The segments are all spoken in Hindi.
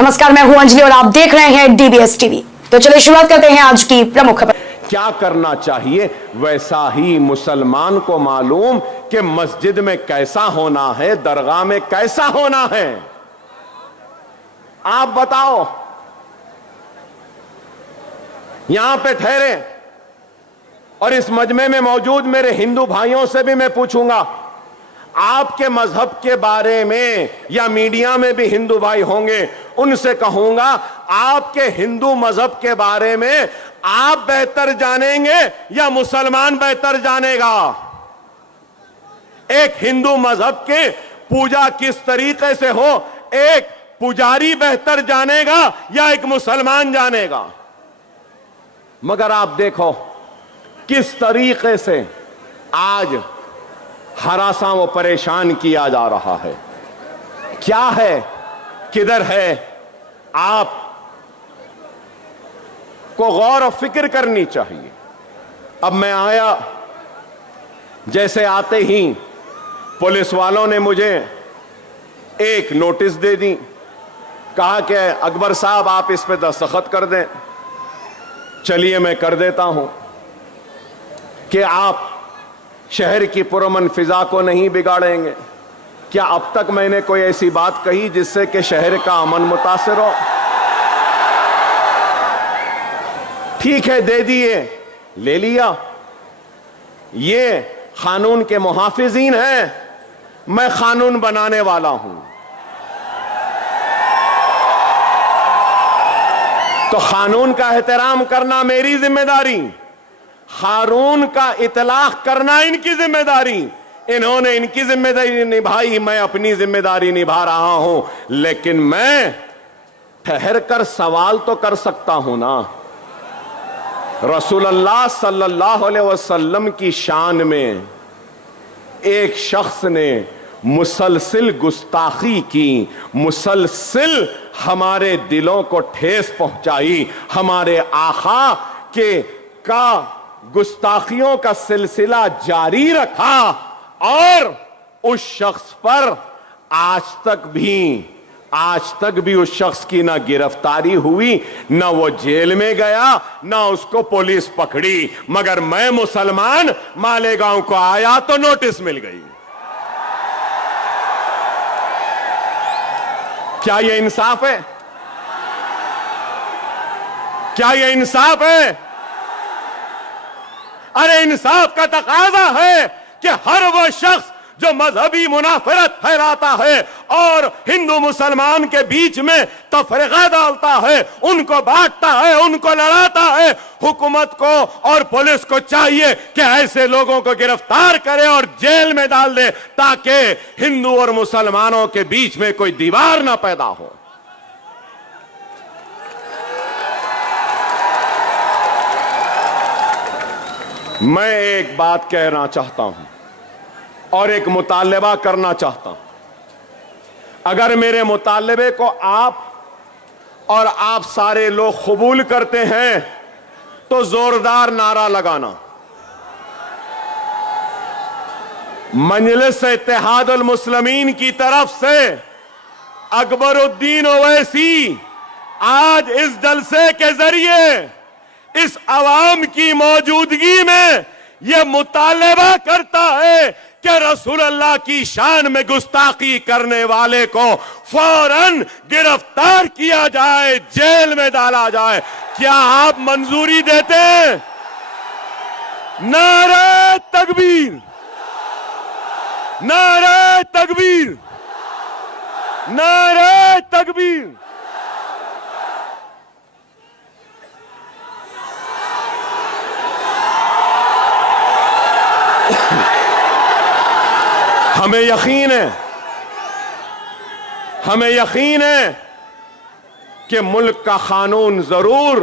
नमस्कार, मैं हूं अंजलि और आप देख रहे हैं डीबीएस टीवी। तो चलिए शुरुआत करते हैं आज की प्रमुख खबर। क्या करना चाहिए वैसा ही मुसलमान को मालूम कि मस्जिद में कैसा होना है, दरगाह में कैसा होना है। आप बताओ, यहां पे ठहरे और इस मजमे में मौजूद मेरे हिंदू भाइयों से भी मैं पूछूंगा, आपके मजहब के बारे में, या मीडिया में भी हिंदू भाई होंगे, उनसे कहूंगा आपके हिंदू मजहब के बारे में आप बेहतर जानेंगे या मुसलमान बेहतर जानेगा। एक हिंदू मजहब के पूजा किस तरीके से हो, एक पुजारी बेहतर जानेगा या एक मुसलमान जानेगा। मगर आप देखो किस तरीके से आज हरासा व परेशान किया जा रहा है। क्या है, किधर है, आप को गौर और फिक्र करनी चाहिए। अब मैं आया, जैसे आते ही पुलिस वालों ने मुझे एक नोटिस दे दी, कहा कि अकबर साहब आप इस पे दस्तखत कर दें। चलिए मैं कर देता हूं कि आप शहर की पुरअमन फिजा को नहीं बिगाड़ेंगे। क्या अब तक मैंने कोई ऐसी बात कही जिससे कि शहर का अमन मुतासिर हो? ठीक है, दे दिए, ले लिया। ये कानून के मुहाफिजीन हैं, मैं कानून बनाने वाला हूं। तो कानून का एहतराम करना मेरी जिम्मेदारी, कानून का इतलाक करना इनकी जिम्मेदारी। इन्होंने इनकी जिम्मेदारी निभाई, मैं अपनी जिम्मेदारी निभा रहा हूं। लेकिन मैं ठहर कर सवाल तो कर सकता हूं ना। रसूलुल्लाह सल्लल्लाहु अलैहि वसल्लम की शान में एक शख्स ने मुसलसिल गुस्ताखी की, मुसलसिल हमारे दिलों को ठेस पहुंचाई, हमारे आका के का गुस्ताखियों का सिलसिला जारी रखा, और उस शख्स पर आज तक भी उस शख्स की ना गिरफ्तारी हुई, ना वो जेल में गया, ना उसको पुलिस पकड़ी। मगर मैं मुसलमान मालेगांव को आया तो नोटिस मिल गई। क्या ये इंसाफ है? क्या ये इंसाफ है? अरे इंसाफ का तकाजा है कि हर वो शख्स जो मजहबी मुनाफरत फैलाता है और हिंदू मुसलमान के बीच में तफरीका डालता है, उनको बांटता है, उनको लड़ाता है, हुकूमत को और पुलिस को चाहिए कि ऐसे लोगों को गिरफ्तार करे और जेल में डाल दे, ताकि हिंदू और मुसलमानों के बीच में कोई दीवार ना पैदा हो। मैं एक बात कहना चाहता हूं और एक मुतालबा करना चाहता हूं। अगर मेरे मुतालबे को आप और आप सारे लोग कबूल करते हैं तो जोरदार नारा लगाना। मजलिस इत्तेहादुल मुस्लिमीन की तरफ से अकबरुद्दीन ओवैसी आज इस जलसे के जरिए इस अवाम की मौजूदगी में यह मुतालबा करता है कि रसूलुल्लाह की शान में गुस्ताखी करने वाले को फौरन गिरफ्तार किया जाए, जेल में डाला जाए। क्या आप मंजूरी देते हैं? नारे तकबीर, नारे तकबीर, नारे तकबीर। हमें यकीन है कि मुल्क का कानून जरूर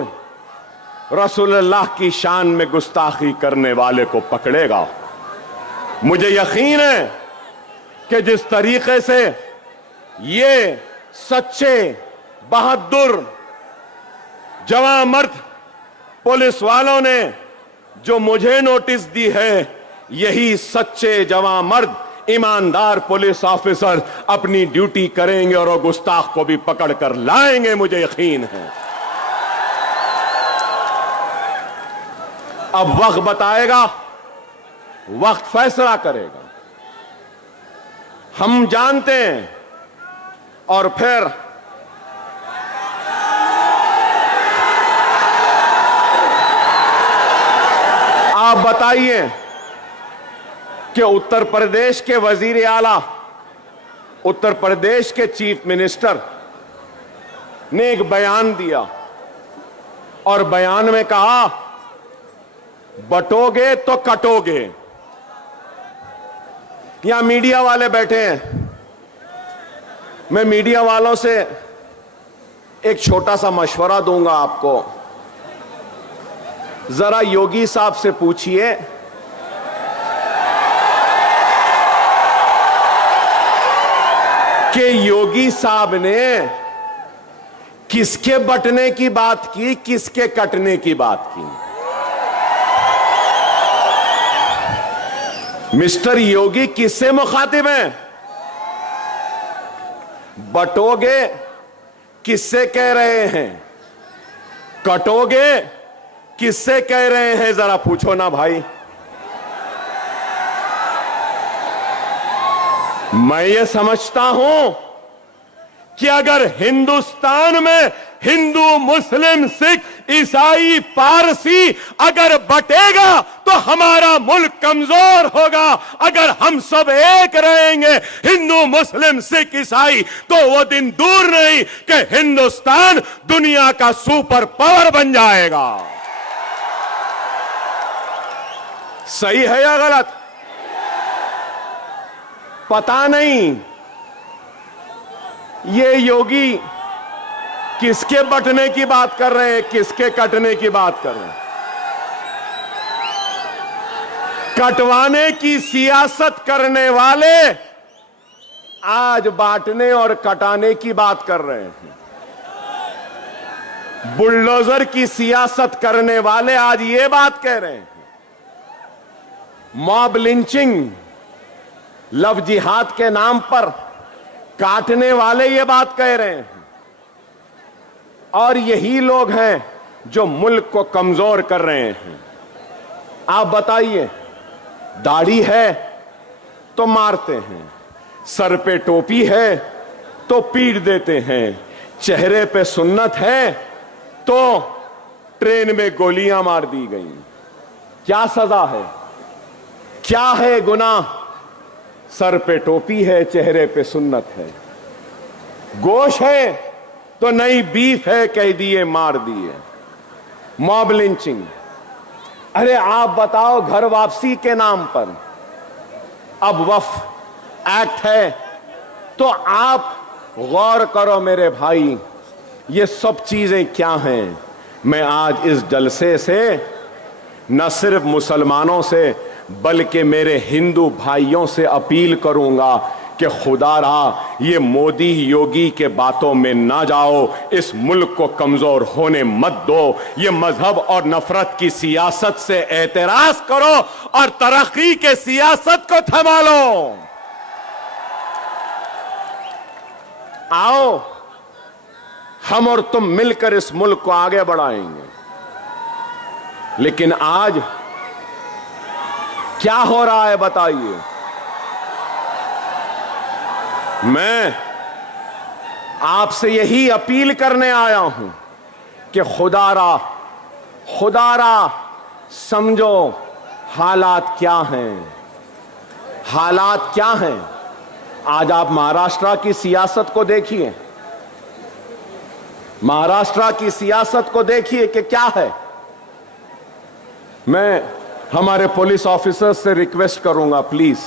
रसूलुल्लाह की शान में गुस्ताखी करने वाले को पकड़ेगा। मुझे यकीन है कि जिस तरीके से ये सच्चे बहादुर जवां मर्द पुलिस वालों ने जो मुझे नोटिस दी है, यही सच्चे जवां मर्द ईमानदार पुलिस ऑफिसर अपनी ड्यूटी करेंगे और वो गुस्ताख को भी पकड़ कर लाएंगे, मुझे यकीन है। अब वक्त बताएगा, वक्त फैसला करेगा। हम जानते हैं। और फिर आप बताइए कि उत्तर प्रदेश के वजीर आला, उत्तर प्रदेश के चीफ मिनिस्टर ने एक बयान दिया और बयान में कहा, बटोगे तो कटोगे। यहां मीडिया वाले बैठे हैं, मैं मीडिया वालों से एक छोटा सा मशवरा दूंगा आपको। जरा योगी साहब से पूछिए कि योगी साहब ने किसके बटने की बात की, किसके कटने की बात की। मिस्टर योगी किससे मुखातिब हैं? बटोगे किससे कह रहे हैं? कटोगे किससे कह रहे हैं? जरा पूछो ना भाई। मैं ये समझता हूं कि अगर हिंदुस्तान में हिंदू, मुस्लिम, सिख, ईसाई, पारसी अगर बटेगा तो हमारा मुल्क कमजोर होगा। अगर हम सब एक रहेंगे, हिंदू, मुस्लिम, सिख, ईसाई, तो वो दिन दूर नहीं कि हिंदुस्तान दुनिया का सुपर पावर बन जाएगा। सही है या गलत? पता नहीं ये योगी किसके बटने की बात कर रहे हैं, किसके कटने की बात कर रहे हैं। कटवाने की सियासत करने वाले आज बांटने और कटाने की बात कर रहे हैं। बुलडोजर की सियासत करने वाले आज ये बात कह रहे हैं। मॉब लिंचिंग, लव जिहाद के नाम पर काटने वाले ये बात कह रहे हैं। और यही लोग हैं जो मुल्क को कमजोर कर रहे हैं। आप बताइए, दाढ़ी है तो मारते हैं, सर पे टोपी है तो पीट देते हैं, चेहरे पे सुन्नत है तो ट्रेन में गोलियां मार दी गई। क्या सजा है? क्या है गुनाह? सर पे टोपी है, चेहरे पे सुन्नत है। गोश है तो नई बीफ है, कह दिए मार दिए। Mob lynching. अरे आप बताओ, घर वापसी के नाम पर अब वक्फ एक्ट है, तो आप गौर करो मेरे भाई, ये सब चीजें क्या हैं। मैं आज इस जलसे से न सिर्फ मुसलमानों से बल्कि मेरे हिंदू भाइयों से अपील करूंगा कि खुदारा ये मोदी योगी के बातों में ना जाओ, इस मुल्क को कमजोर होने मत दो। ये मजहब और नफरत की सियासत से एतराज करो और तरक्की के सियासत को थमा लो। आओ हम और तुम मिलकर इस मुल्क को आगे बढ़ाएंगे। लेकिन आज क्या हो रहा है बताइए। मैं आपसे यही अपील करने आया हूं कि खुदारा समझो हालात क्या हैं। हालात क्या हैं? आज आप महाराष्ट्र की सियासत को देखिए, महाराष्ट्र की सियासत को देखिए कि क्या है। मैं हमारे पुलिस ऑफिसर्स से रिक्वेस्ट करूंगा, प्लीज,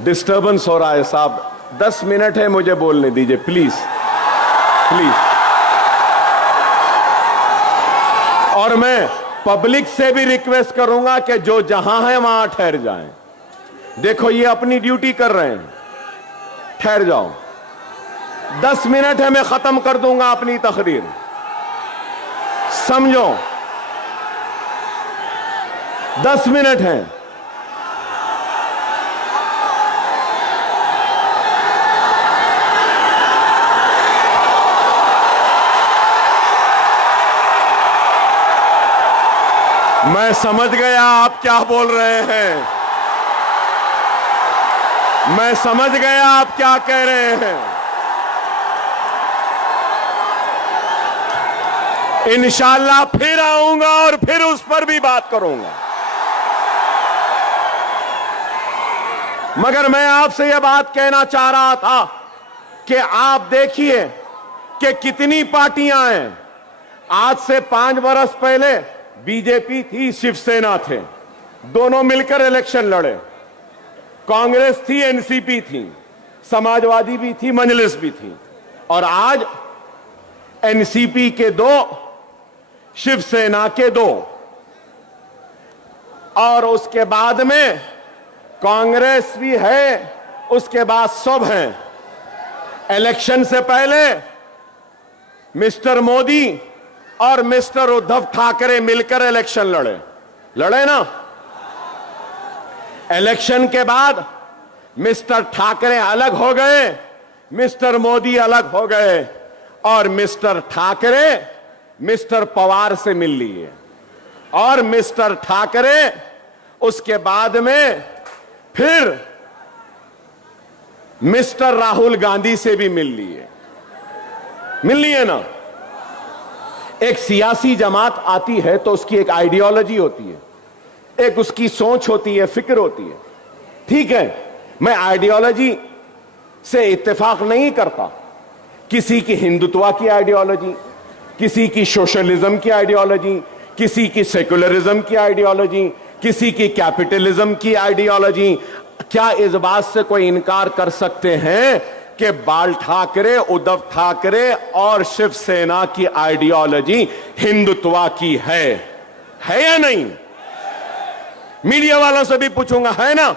डिस्टर्बेंस हो रहा है साहब, 10 मिनट है, मुझे बोलने दीजिए प्लीज प्लीज। और मैं पब्लिक से भी रिक्वेस्ट करूंगा कि जो जहां है वहां ठहर जाएं। देखो ये अपनी ड्यूटी कर रहे हैं, ठहर जाओ। 10 मिनट है, मैं खत्म कर दूंगा अपनी तकरीर, समझो। 10 मिनट हैं। मैं समझ गया आप क्या बोल रहे हैं, मैं समझ गया आप क्या कह रहे हैं। इंशाअल्लाह फिर आऊंगा और फिर उस पर भी बात करूंगा। मगर मैं आपसे यह बात कहना चाह रहा था कि आप देखिए कि कितनी पार्टियां हैं। आज से 5 वर्ष पहले बीजेपी थी, शिवसेना थे, दोनों मिलकर इलेक्शन लड़े। कांग्रेस थी, एनसीपी थी, समाजवादी भी थी, मजलिस भी थी। और आज एनसीपी के 2, शिवसेना के 2, और उसके बाद में कांग्रेस भी है, उसके बाद सब हैं। इलेक्शन से पहले मिस्टर मोदी और मिस्टर उद्धव ठाकरे मिलकर इलेक्शन लड़े ना। इलेक्शन के बाद मिस्टर ठाकरे अलग हो गए, मिस्टर मोदी अलग हो गए, और मिस्टर ठाकरे मिस्टर पवार से मिल लिए, और मिस्टर ठाकरे उसके बाद में फिर मिस्टर राहुल गांधी से भी मिल लिए ना। एक सियासी जमात आती है तो उसकी एक आइडियोलॉजी होती है, एक उसकी सोच होती है, फिक्र होती है। ठीक है, मैं आइडियोलॉजी से इत्तेफाक नहीं करता। किसी की हिंदुत्व की आइडियोलॉजी, किसी की सोशलिज्म की आइडियोलॉजी, किसी की सेकुलरिज्म की आइडियोलॉजी, किसी की कैपिटलिज्म की आइडियोलॉजी। क्या इस बात से कोई इनकार कर सकते हैं कि बाल ठाकरे, उद्धव ठाकरे और शिवसेना की आइडियोलॉजी हिंदुत्व की है या नहीं? मीडिया वालों से भी पूछूंगा, है ना?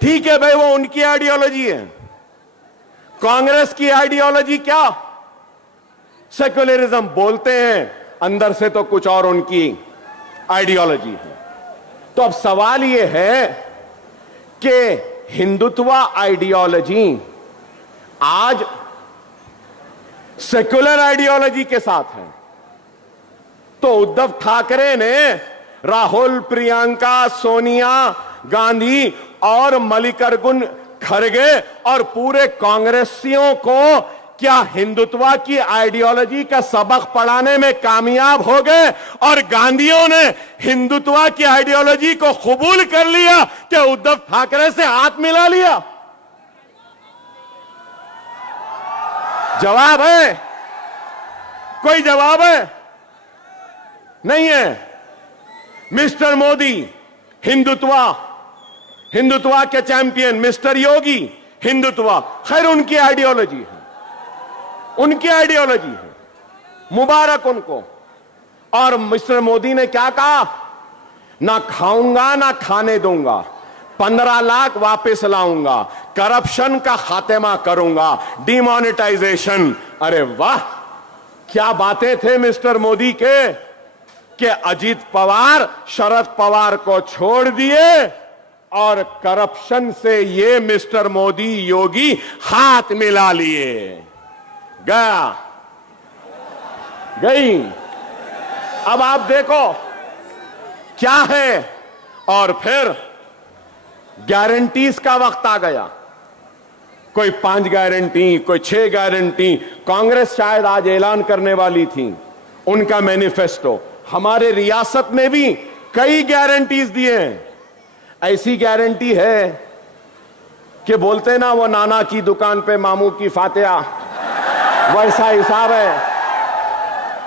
ठीक है भाई, वो उनकी आइडियोलॉजी है। कांग्रेस की आइडियोलॉजी क्या? सेक्युलरिज्म बोलते हैं, अंदर से तो कुछ और उनकी आइडियोलॉजी है। तो अब सवाल यह है कि हिंदुत्व आइडियोलॉजी आज सेक्युलर आइडियोलॉजी के साथ है। तो उद्धव ठाकरे ने राहुल, प्रियंका, सोनिया गांधी और मल्लिकार्जुन खड़गे और पूरे कांग्रेसियों को क्या हिंदुत्व की आइडियोलॉजी का सबक पढ़ाने में कामयाब हो गए, और गांधीयों ने हिंदुत्व की आइडियोलॉजी को कबूल कर लिया कि उद्धव ठाकरे से हाथ मिला लिया? जवाब है? कोई जवाब है? नहीं है। मिस्टर मोदी हिंदुत्व के चैंपियन, मिस्टर योगी हिंदुत्व, खैर उनकी आइडियोलॉजी है, उनकी आइडियोलॉजी है, मुबारक उनको। और मिस्टर मोदी ने क्या कहा? ना खाऊंगा ना खाने दूंगा, 15 लाख वापस लाऊंगा, करप्शन का खात्मा करूंगा, डिमोनेटाइजेशन। अरे वाह, क्या बातें थे मिस्टर मोदी के कि अजीत पवार शरद पवार को छोड़ दिए और करप्शन से ये मिस्टर मोदी योगी हाथ मिला लिए। गई। अब आप देखो क्या है। और फिर गारंटीज का वक्त आ गया। कोई 5 गारंटी, कोई 6 गारंटी। कांग्रेस शायद आज ऐलान करने वाली थी उनका मैनिफेस्टो। हमारे रियासत में भी कई गारंटीज दिए हैं। ऐसी गारंटी है कि बोलते ना, वो नाना की दुकान पे मामू की फातिहा, वैसा हिसाब है।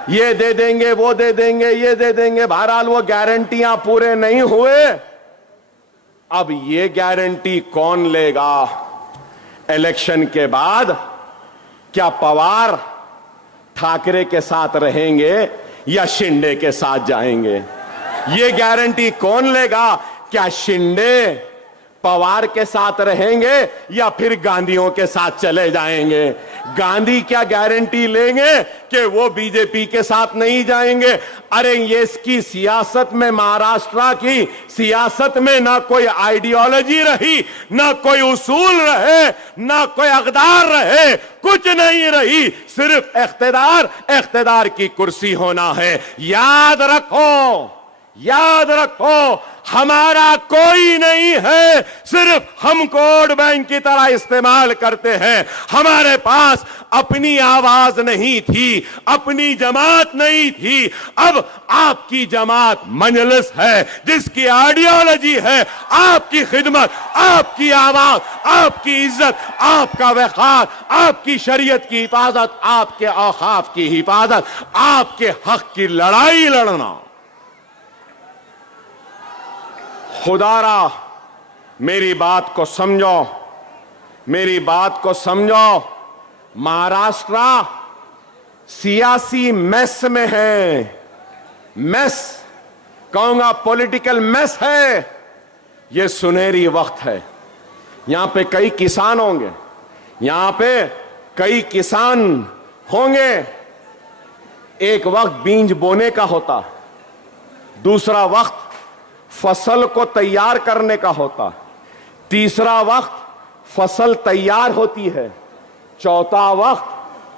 ये दे देंगे, वो दे देंगे, ये दे देंगे। बहरहाल वो गारंटियां पूरे नहीं हुए। अब ये गारंटी कौन लेगा इलेक्शन के बाद? क्या पवार ठाकरे के साथ रहेंगे या शिंदे के साथ जाएंगे? ये गारंटी कौन लेगा? क्या शिंदे पवार के साथ रहेंगे या फिर गांधीयों के साथ चले जाएंगे? गांधी क्या गारंटी लेंगे कि वो बीजेपी के साथ नहीं जाएंगे? अरे ये इसकी सियासत में, महाराष्ट्र की सियासत में ना कोई आइडियोलॉजी रही, ना कोई उसूल रहे, ना कोई अक़दार रहे, कुछ नहीं रही। सिर्फ इख्तिदार की कुर्सी होना है। याद रखो, याद रखो, हमारा कोई नहीं है, सिर्फ हम वोट बैंक की तरह इस्तेमाल करते हैं। हमारे पास अपनी आवाज नहीं थी, अपनी जमात नहीं थी। अब आपकी जमात मजलिस है, जिसकी आइडियोलॉजी है आपकी खिदमत, आपकी आवाज, आपकी इज्जत, आपका वक़ार, आपकी शरीयत की हिफाजत, आपके औकाफ की हिफाजत, आपके हक की लड़ाई लड़ना। खुदारा मेरी बात को समझो, मेरी बात को समझो। महाराष्ट्र सियासी मेस में है, मेस कहूंगा, पॉलिटिकल मेस है। यह सुनहरी वक्त है। यहां पे कई किसान होंगे, यहां पे कई किसान होंगे। एक वक्त बीज बोने का होता, दूसरा वक्त फसल को तैयार करने का होता, तीसरा वक्त फसल तैयार होती है, चौथा वक्त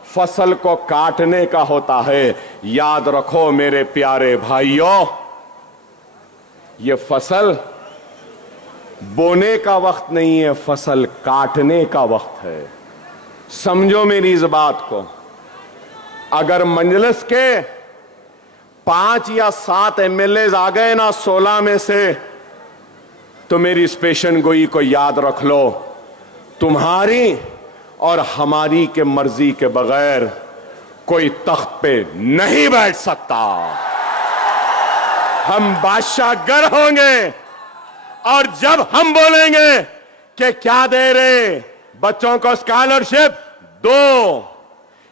फसल को काटने का होता है। याद रखो मेरे प्यारे भाइयों, ये फसल बोने का वक्त नहीं है, फसल काटने का वक्त है। समझो मेरी इस बात को। अगर मजलिस के 5 या 7 एमएलए आ गए ना 16 में से, तो मेरी इस पेशन गोई को याद रख लो, तुम्हारी और हमारी के मर्जी के बगैर कोई तख्त पे नहीं बैठ सकता। हम बादशाह गर होंगे, और जब हम बोलेंगे कि क्या दे रहे बच्चों को स्कॉलरशिप दो,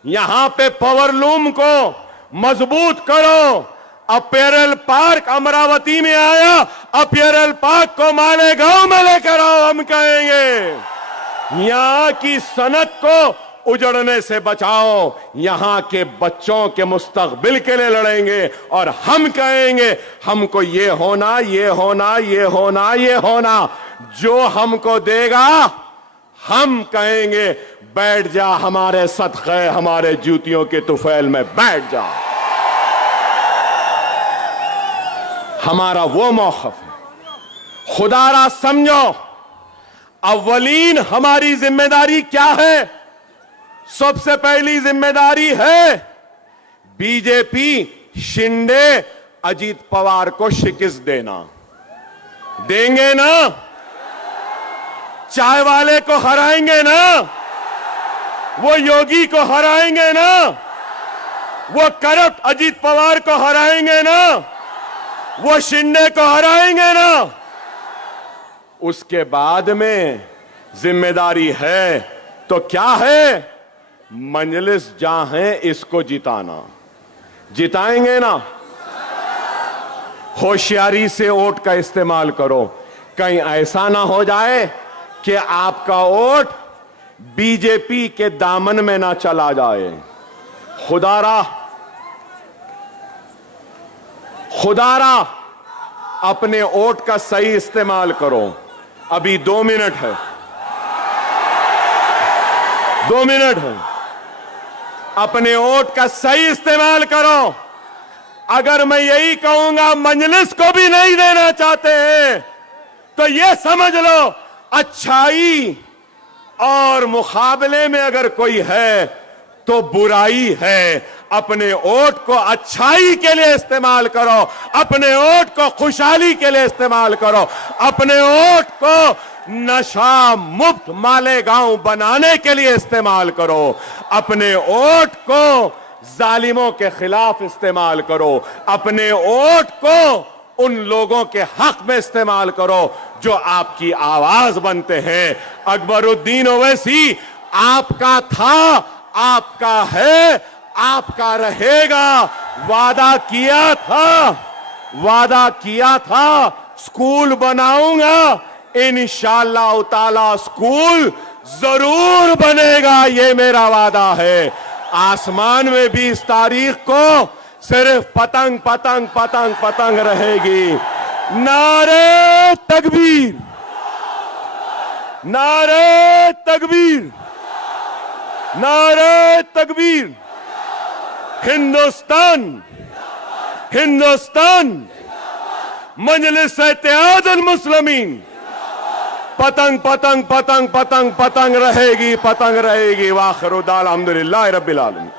यहां पे पावरलूम को मजबूत करो। अपैरल पार्क अमरावती में आया, अपैरल पार्क को मालेगांव में लेकर आओ, हम कहेंगे। यहां की सनत को उजड़ने से बचाओ, यहां के बच्चों के मुस्तकबिल के लिए लड़ेंगे, और हम कहेंगे हमको ये होना, ये होना, ये होना, ये होना। जो हमको देगा हम कहेंगे बैठ जा, हमारे सदक़े, हमारे जूतियों के तुफैल में बैठ जा। हमारा वो मौक़िफ़ है। खुदारा समझो, अव्वलीन हमारी जिम्मेदारी क्या है? सबसे पहली जिम्मेदारी है बीजेपी शिंदे अजीत पवार को शिकस्त देना। देंगे ना? चाय वाले को हराएंगे ना? वो योगी को हराएंगे ना? वो करप्ट अजीत पवार को हराएंगे ना? वो शिंदे को हराएंगे ना? उसके बाद में जिम्मेदारी है तो क्या है? मजलिस जहां है इसको जिताना। जिताएंगे ना? होशियारी से वोट का इस्तेमाल करो। कहीं ऐसा ना हो जाए कि आपका वोट बीजेपी के दामन में ना चला जाए। खुदारा अपने वोट का सही इस्तेमाल करो। अभी 2 मिनट है, 2 मिनट है। अपने वोट का सही इस्तेमाल करो। अगर मैं यही कहूंगा मजलिस को भी नहीं देना चाहते हैं, तो यह समझ लो अच्छाई और मुकाबले में अगर कोई है तो बुराई है। अपने वोट को अच्छाई के लिए इस्तेमाल करो, अपने वोट को खुशहाली के लिए इस्तेमाल करो, अपने वोट को नशा मुक्त मालेगांव बनाने के लिए इस्तेमाल करो, अपने वोट को जालिमों के खिलाफ इस्तेमाल करो, अपने वोट को उन लोगों के हक में इस्तेमाल करो जो आपकी आवाज बनते हैं। अकबरुद्दीन ओवैसी आपका था, आपका है, आपका रहेगा। वादा किया था स्कूल बनाऊंगा, इंशाअल्लाह ताला स्कूल जरूर बनेगा, ये मेरा वादा है। आसमान में 20 तारीख को सिर्फ पतंग पतंग पतंग पतंग रहेगी। नारे तकबीर, नारे तकबीर, नारे तकबीर। हिंदुस्तान, हिंदुस्तान, मजलिस इत्तेहादुल मुस्लिमीन, पतंग पतंग पतंग पतंग पतंग रहेगी, पतंग रहेगी। वाखिरु दाअवाना अल्हम्दुलिल्लाहि रब्बिल आलमीन।